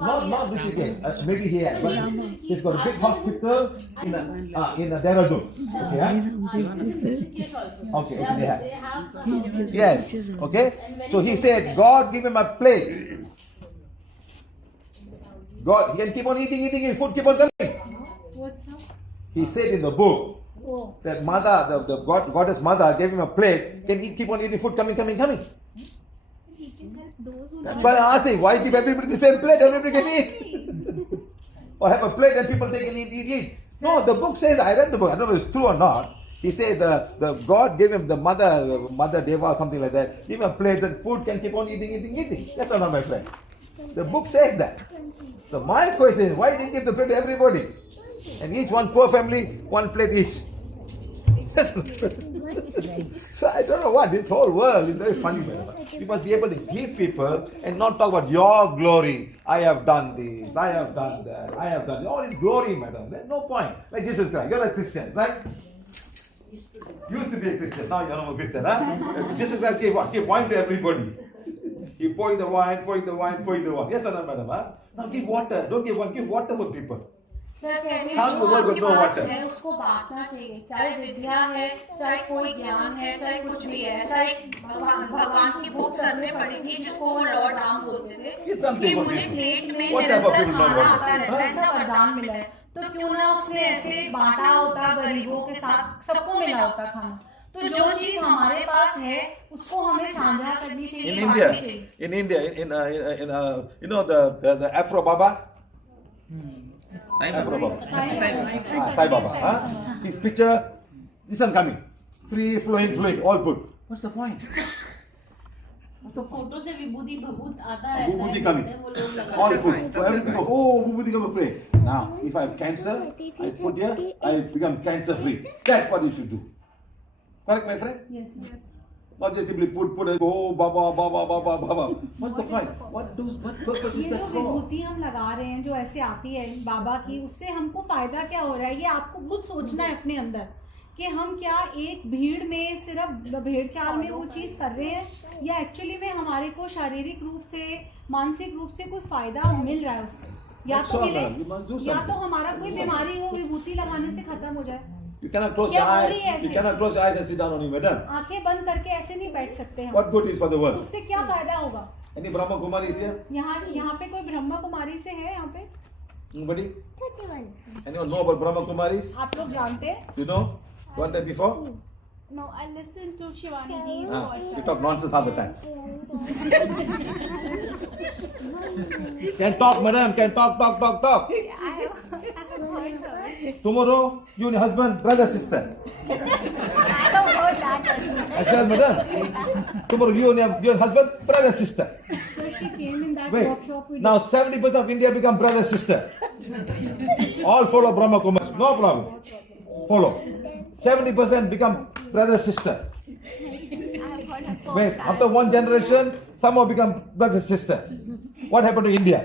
Not Rishikesh. Maybe here, but he's got a big hospital in a Dehradun. Okay, they have. Yes. Okay. So he said, God give him a plate. God, he can keep on eating, food keep on coming. He said in the book that mother, the goddess mother gave him a plate. Can he keep on eating food coming? That's why I ask him, why give everybody the same plate? Everybody can eat. Or have a plate and people take and eat. No, the book says, I read the book, I don't know if it's true or not. He said the God gave him the mother Deva or something like that. Give him a plate and food can keep on eating. That's not my friend. The book says that. So my question is, why didn't give the plate to everybody? And each one poor family, one plate each. So I don't know what, this whole world is very funny. You must be able to give people and not talk about your glory. I have done this, I have done that, I have done all this glory, madam. There's no point. Like Jesus Christ, you're a Christian, right? Used to be a Christian, now you're not a Christian, huh? Jesus Christ gave what? Give wine to everybody. He pouring the wine. Yes or no, madam? Huh? Now give water. Don't give wine, give water for people. How the world got no water? उसको बांटना चाहिए, चाहे विद्या है, चाहे कोई ज्ञान है, चाहे कुछ भी है। ऐसा एक भगवान की बुक सर में पड़ी थी जिसको वो लॉर्ड राम बोलते थे कि मुझे प्लेट में निरंतर खाना आता रहता है, ऐसा वरदान मिला है। तो क्यों ना उसने ऐसे बांटा होता गरीबों के साथ, सबको मिला होता खाना। तो जो चीज हमारे पास है उसको हमें साझा करनी चाहिए। In India, you know the Afro Baba. Sai Baba. Huh? His picture, this one coming, free flowing, all good. What's the point? Photo से विभूति भभूत आता रहता है, विभूति coming, all good. So everything goes, oh, Vibhuti come and pray. Now, if I have cancer, I put here, I become cancer free. That's what you should do. Correct, my friend? Yes. Not just simply put oh Baba. What's the point? What purpose is that for? विभूति हम लगा रहे हैं जो ऐसे आती है बाबा की, उससे हमको फायदा क्या हो रहा है? ये आपको खुद सोचना है अपने अंदर कि हम क्या एक भीड़ में सिर्फ भेड़ चाल में वो चीज़ कर रहे हैं या एक्चुअली में हमारे को शारीरिक रूप से मानसिक रूप से कोई फायदा मिल रहा है उससे, या तो मिले या तो हमारा कोई बीमारी हो विभूति लगाने से खत्म हो जाए। You cannot close your eyes. You cannot close your eyes and sit down on it, madam. आंखें बंद करके ऐसे नहीं बैठ सकते हम। What good is for the world? उससे क्या फायदा होगा? Any Brahma Kumaris here? यहाँ पे कोई ब्रह्मा कुमारी से है यहाँ पे? Anybody? 31. Anyone know about Brahma Kumaris? आप लोग जानते हैं? You know? One day before? No, I listen to Shivani ji's podcast. You talk nonsense all the time. Can talk, madam. Can talk. I have heard her. Tomorrow, you and your husband, brother, sister. I have heard that also. As well, madam. Tomorrow, you and your husband, brother, sister. So she came in that Wait. workshop with Now 70% of India become brother, sister. All follow Brahma Kumaris. No problem. Follow. 70% become brother, sister. Wait, after one generation, some more become brother, sister. What happened to India?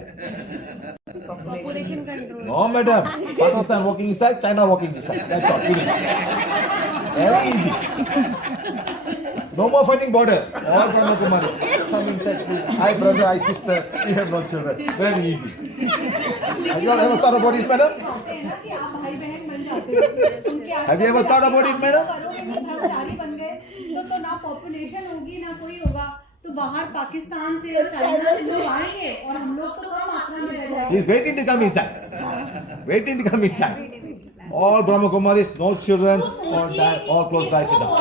Population control. No, madam. Pakistan walking inside, China walking inside. That's all. Very easy. No more fighting border. All Brahma Kumaris. Come inside, please. Hi, brother, hi, sister. We have no children. Very easy. Have you all ever thought about it, madam? Have you ever thought about it, madam? ब्रह्मचारी बन गए तो ना population होगी ना कोई होगा, तो बाहर पाकिस्तान से और चाइना से लोग आएंगे और हम लोग तो कम मात्रा में रह जाएंगे। He's waiting to come inside. Waiting to come inside. All Brahma Kumaris, no children, all close eyes to down.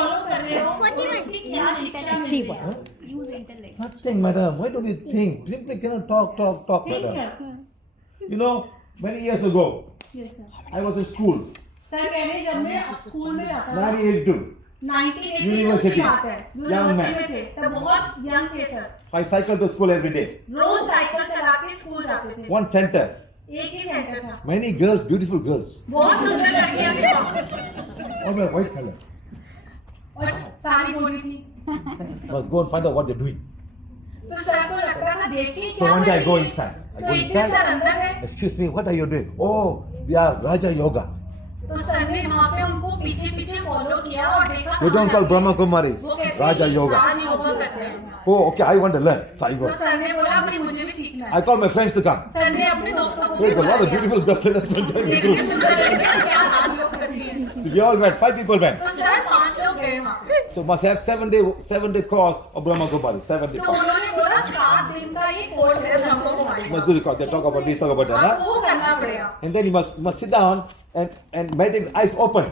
Use intellect. Nothing, madam. Why don't you think? Simply cannot talk, madam. You know, many years ago, I was in school. Sir पहले जब मैं school में जाता था 1982 University में थे तब बहुत यंग थे sir. I cycle to school every day. रोज साइकिल चला के स्कूल जाते थे। One center. एक ही सेंटर था। Many girls, beautiful girls. बहुत सुंदर लड़कियां थी वहाँ। All my white color. और सारी गोरी थी। Must go and find out what they're doing. तो सर को लगता था देखिए So क्या one day I कर go रही है। inside. तो इतने सर अंदर है। Excuse me, what are you doing? Oh, we are Raja Yoga. तो सर ने वहाँ पे उनको पीछे पीछे फॉलो किया और देखा They don't call Brahma Kumaris. वो कहते हैं Raja Yoga. राज योगा करते हैं। Oh, okay, I want to learn. So I go. तो सर ने बोला भाई मुझे भी सीखना है। I call my friends to come. Sir ने अपने दोस्तों को There's a lot of बुलाया। beautiful girls in the देखने group. सुंदर लड़कियां क्या राज योग करती हैं। So we all went, 5 people went. तो सर 5 लोग गए वहाँ पे। So must have 7 day course of Brahma Kumaris. 7 day तो course. उन्होंने बोला 7 दिन का ये कोर्स है Brahma Kumari Must do the course. They talk about this, talk about that. आपको Huh? वो करना पड़ेगा And then you must sit down and meditate with eyes open.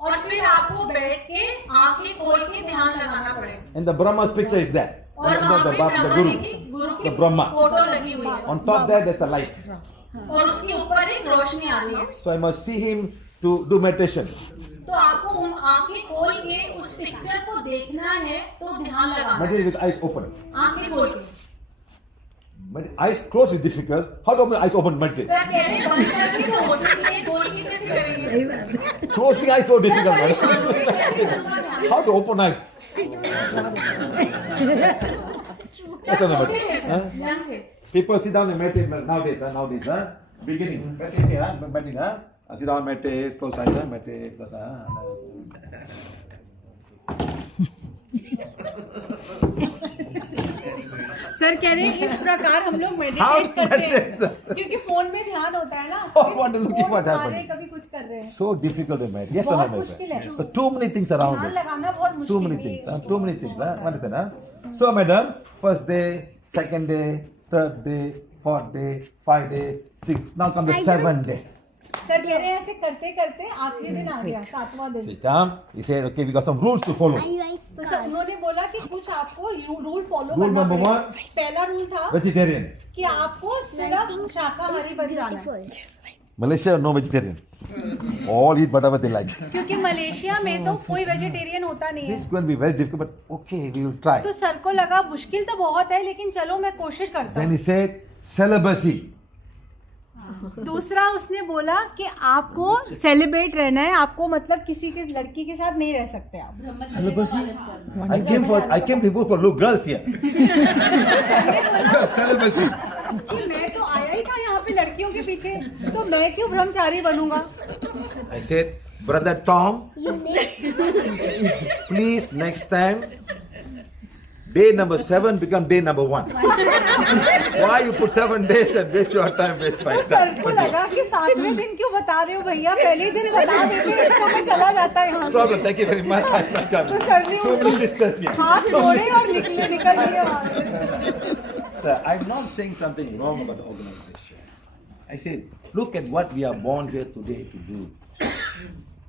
और फिर आपको बैठ के आंखें खोल के ध्यान लगाना पड़ेगा And the Brahma's picture is there. और वहाँ पे ब्रह्मा जी की गुरु की The Brahma. फोटो लगी हुई है On top there, there's a light. और उसके ऊपर एक रोशनी आ रही है। So I must see him to do meditation. तो आपको उन आंखें खोल के उस पिक्चर को देखना है तो ध्यान लगाना है। Meditate with eyes open. आंखें खोल के Eyes closed is difficult. How to open eyes open meditate? Sir कह रहे हैं बंद करके तो होती नहीं, खोल के कैसे करेंगे? Closing eyes so difficult. Sir, Right? परेशान हो गए, कैसे करूँगा ध्यान? How to open eyes? Yes or no? छोटे हैं Huh? सर, young है। People sit down and meditate nowadays. Huh? Beginning. Meditate, huh? Meditate, huh? Sit down, meditate, close eyes, huh? Meditate, close eyes. Sir कह रहे हैं इस प्रकार हम लोग How मेडिटेट to करते हैं meditate, sir? क्योंकि फोन में ध्यान होता है ना। Oh, what to look at phone what उठा happened. रहे हैं, कभी कुछ कर रहे हैं। So difficult to meditate. Yes or no, बहुत my मुश्किल है। friend? So too many things around ध्यान us. लगाना बहुत Too मुश्किल many है। things. Too many things. Understand? Huh? So, madam, first day, second day, third day, fourth day, 5 day, 6. Now come the 7th day. Sir कह रहे हैं ऐसे करते करते आखिरी दिन आ गया, 7वां दिन। So you come. He said, okay, we got some rules to follow. तो सर उन्होंने बोला कि कुछ आपको रूल फॉलो Rule करना number पड़ेगा। 1, पहला रूल था vegetarian. कि आपको सिर्फ शाकाहारी बन जाना है, Malaysia, no vegetarian. All eat whatever they like. क्योंकि मलेशिया में तो कोई वेजिटेरियन होता नहीं This है। is going to be very difficult, but okay, we will try. तो सर को लगा मुश्किल तो बहुत है, लेकिन चलो मैं कोशिश करता Then हूँ। he said, celibacy. दूसरा उसने बोला कि आपको सेलिब्रेट रहना है, आपको मतलब किसी के लड़की के साथ नहीं रह सकते आप। Celibacy? I came to for look girls here. Celibacy. कि मैं तो आया ही था यहाँ पे लड़कियों के पीछे, तो मैं क्यों ब्रह्मचारी बनूंगा। I said, brother Tom, please next time, day number 7 become day number 1. Why you put 7 days and waste your time, waste my तो सर time? को लगा कि 7वें दिन क्यों बता रहे हो भैया, पहले ही दिन बता देते तो मैं चला जाता यहाँ से। Problem, thank you very much. I'm not तो coming. सर ने Too many sisters here. हाथ जोड़े और निकल लिए वहाँ से। Sir, I'm not saying something wrong about the organization. I said, look at what we are born here today to do.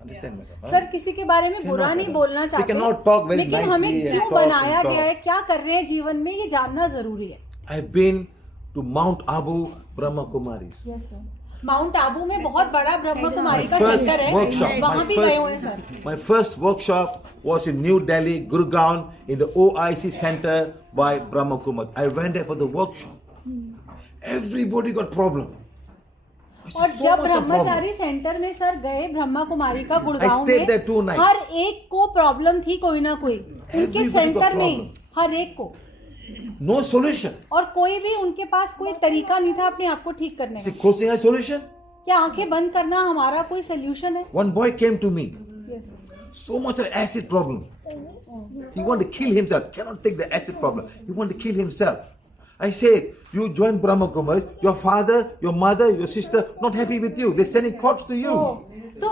Understand, madam? huh? Sir किसी के बारे में बुरा नहीं बोलना We चाहते, cannot talk very लेकिन हमें nicely and क्यों talk बनाया and talk. गया है, क्या कर रहे हैं जीवन में, ये जानना जरूरी है। I've been to Mount Abu Brahma Kumaris. Mount Abu में बहुत बड़ा ब्रह्म कुमारी का First सेंटर है, workshop. वहाँ भी गए हुए हैं sir. My first workshop was in New Delhi, Gurgaon, in the OIC center by Brahma Kumar. I went there for the workshop. Everybody got problem. I said, और so जब much of problem. Brahmachari centre में sir गए ब्रह्मा कुमारी का Gurgaon stayed there 2 में, nights. हर एक को problem थी कोई ना कोई, उनके Everybody got सेंटर में ही, problem. हर एक को, No solution. और कोई भी उनके पास कोई तरीका नहीं था अपने आप को ठीक करने See, का। closing eye solution? क्या आंखें बंद करना हमारा कोई सोल्यूशन है? One boy came to me. So much of acid problem. He wanted to kill himself. Cannot take the acid problem. He wanted to kill himself. I said, you join Brahma Kumaris. Your father, your mother, your sister not happy with you. They're sending cards to you. तो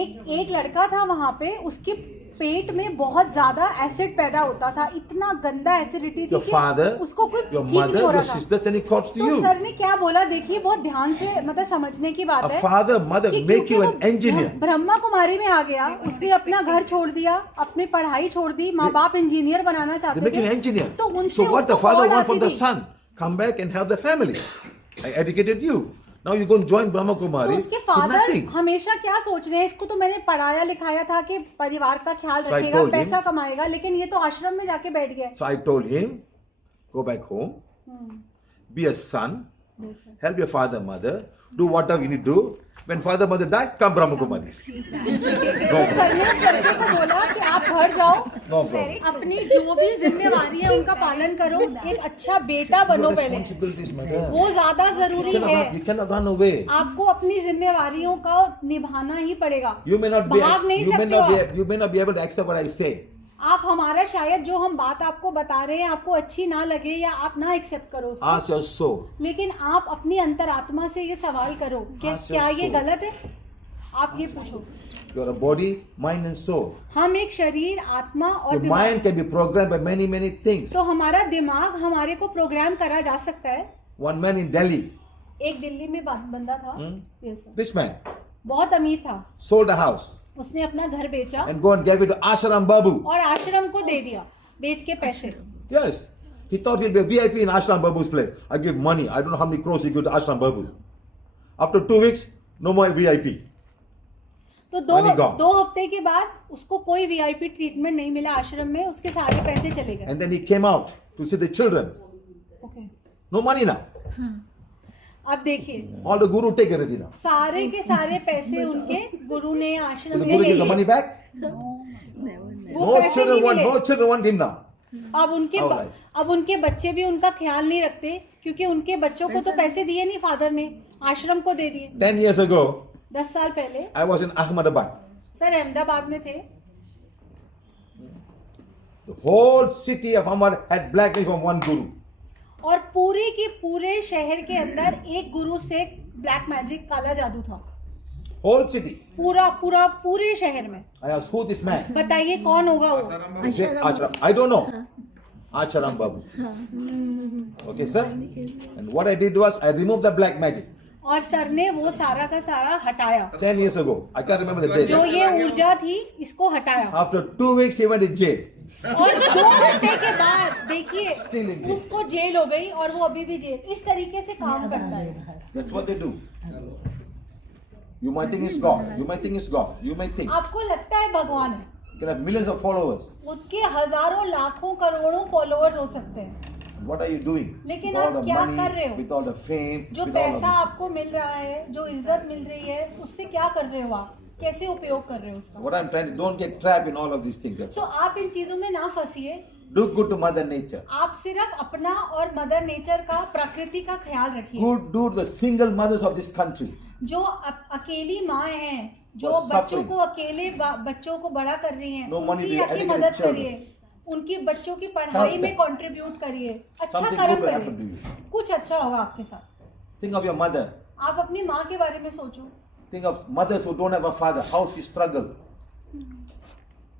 एक लड़का था वहाँ पे, उसके पेट में बहुत ज्यादा एसिड पैदा होता था, इतना गंदा एसिडिटी थी Your कि father, उसको कोई your ठीक नहीं mother, हो your रहा था। sister sending cards to तो you. सर ने क्या बोला, देखिए बहुत ध्यान से मतलब समझने की बात A है father, mother कि make you क्योंकि an वो engineer. ब्रह्मा कुमारी में आ गया, उसने अपना घर छोड़ दिया, अपनी पढ़ाई छोड़ दी, माँ बाप इंजीनियर बनाना They चाहते make you an थे, engineer. तो उनसे So what the उसको father कॉल want from आती the थी। son? Come back and help the family. I educated you. Now you go and join Brahma तो Kumaris. उसके For father nothing. हमेशा क्या सोच रहे हैं, इसको तो मैंने पढ़ाया लिखाया था कि परिवार का ख्याल So I रखेगा, told him- पैसा कमाएगा, लेकिन ये तो आश्रम में जाके बैठ गया है। So I told him, go back home, be a son, Help your father, mother. Do whatever you need to do. When father, mother die, come Brahma Kumaris. तो सर ने उस लड़के को बोला कि आप घर जाओ, No problem. अपनी जो भी जिम्मेवारी है उनका पालन करो, एक अच्छा बेटा बनो पहले, Responsibilities, madam. वो ज्यादा जरूरी है। You cannot run away. आपको अपनी जिम्मेवारियों का निभाना ही पड़ेगा। You may not be. भाग नहीं You may सकते हो not आप। be. You may not be able to accept what I say. आप हमारा शायद जो हम बात आपको बता रहे हैं आपको अच्छी ना लगे या आप ना एक्सेप्ट करो उसको, Ask your soul. लेकिन आप अपनी अंतरात्मा से ये सवाल करो कि Ask क्या your ये soul. गलत है? आप ये पूछो। You are a body, mind, and soul. हम एक शरीर, आत्मा और Your दिमाग, mind can be programmed by many things. तो हमारा दिमाग हमारे को प्रोग्राम करा जा सकता है। One man in Delhi, एक दिल्ली में बंदा था, Yes, sir. rich man, बहुत अमीर था, sold a house उसने अपना घर बेचा and go and gave it to Ashram Babu. और आश्रम को दे दिया बेच के पैसे। Yes. He thought he'll be a VIP in Ashram Babu's place. I give money. I don't know how many crores he give to Ashram Babu. After 2 weeks, no more VIP. तो Money gone. दो हफ्ते के बाद उसको कोई VIP treatment नहीं मिला आश्रम में, उसके सारे पैसे चले गए। And then he came out to see the children. Okay. No money now. अब देखिए All the guru take already now. सारे के सारे पैसे उनके गुरु ने So आश्रम the में guru ले gives the लिए। money back. वो No पैसे children नहीं want. मिले। No children want him now. अब उनके बच्चे भी उनका ख्याल नहीं रखते क्योंकि उनके बच्चों को तो पैसे दिए नहीं फादर ने, आश्रम को दे दिए। 10 years ago, 10 साल पहले I was in Ahmedabad. Sir Ahmedabad में थे, The whole city of Ahmedabad had black ink from one guru. और पूरे के पूरे शहर के अंदर एक गुरु से ब्लैक मैजिक, काला जादू था। Whole city. पूरे शहर में। I asked, who this man? बताइए कौन होगा वो? He said, Acharam. I don't know. Acharam Babu. Okay, sir? And what I did was, I removed the black magic. और सर ने वो सारा का सारा हटाया, 10 years ago. I can't remember the date. जो ये ऊर्जा थी इसको हटाया। After 2 weeks, he went in jail. और 2 घंटे के बाद Still in देखिए jail. उसको जेल हो गई और वो अभी भी जेल। इस तरीके से काम करता है। That's what they do. You might think it's God. You might think it's God. You might think. आपको लगता है भगवान है, You can have millions of followers. उसके हजारों लाखों करोड़ों फॉलोअर्स हो सकते हैं, What are you doing? लेकिन With all आप the क्या कर money, रहे हो? with all the fame, जो with all of पैसा this. आपको मिल रहा है, जो इज्जत मिल रही है, उससे क्या कर रहे हो आप? कैसे उपयोग कर रहे हो उसका? What I'm trying to, don't get trapped in all of these things. तो आप इन चीजों में ना फंसिए। Do good to Mother Nature. आप सिर्फ अपना और मदर नेचर का, प्रकृति का ख्याल रखिए। Good, do the single mothers of this country. जो अकेली माँ हैं, जो Was बच्चों suffering. को अकेले बच्चों को बड़ा कर रही हैं, No money उनकी to आके educate मदद children. करिए, उनकी बच्चों की पढ़ाई Help में them. कंट्रीब्यूट करिए, अच्छा Something कर्म good will happen to करिए, you. कुछ अच्छा होगा आपके साथ। Think of your mother. आप अपनी माँ के बारे में सोचो। Think of mothers who don't have a father. How she struggled.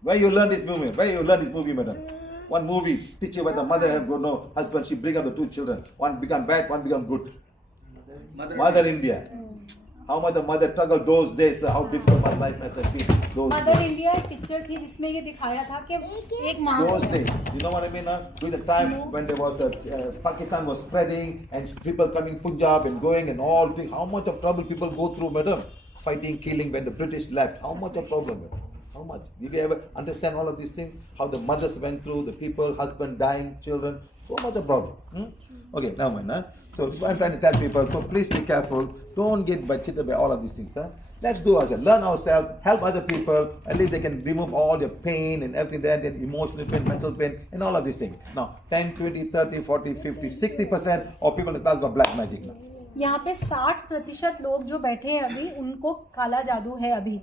Where you learn this movie? Where you learn this movie, madam? One movie teach you where the mother have got no husband. She bring up the 2 children. One become bad, one become good. Mother India. How much the mother struggled those days. How difficult my life has been. Those mother days. India एक picture थी जिसमें ये दिखाया था कि एक माँ Those days. You know what I mean? During the time when there was Pakistan was spreading and people coming Punjab and going and all things. How much of trouble people go through, madam? Fighting, killing when the British left. How much of problem, madam? How much? Did you ever understand all of these things? How the mothers went through, the people, husband dying, children. So much of problem. Okay, now mind. So this is what I'm trying to tell people. So please be careful. Don't get cheated by all of these things. Let's do ourselves. Learn ourselves. Help other people. At least they can remove all your pain and everything there. Then emotional pain, mental pain, and all of these things. Now, 10, 20, 30, 40, 50, 60% of people in the class got black magic now. यहाँ पे 60% लोग जो बैठे हैं अभी उनको काला जादू है अभी।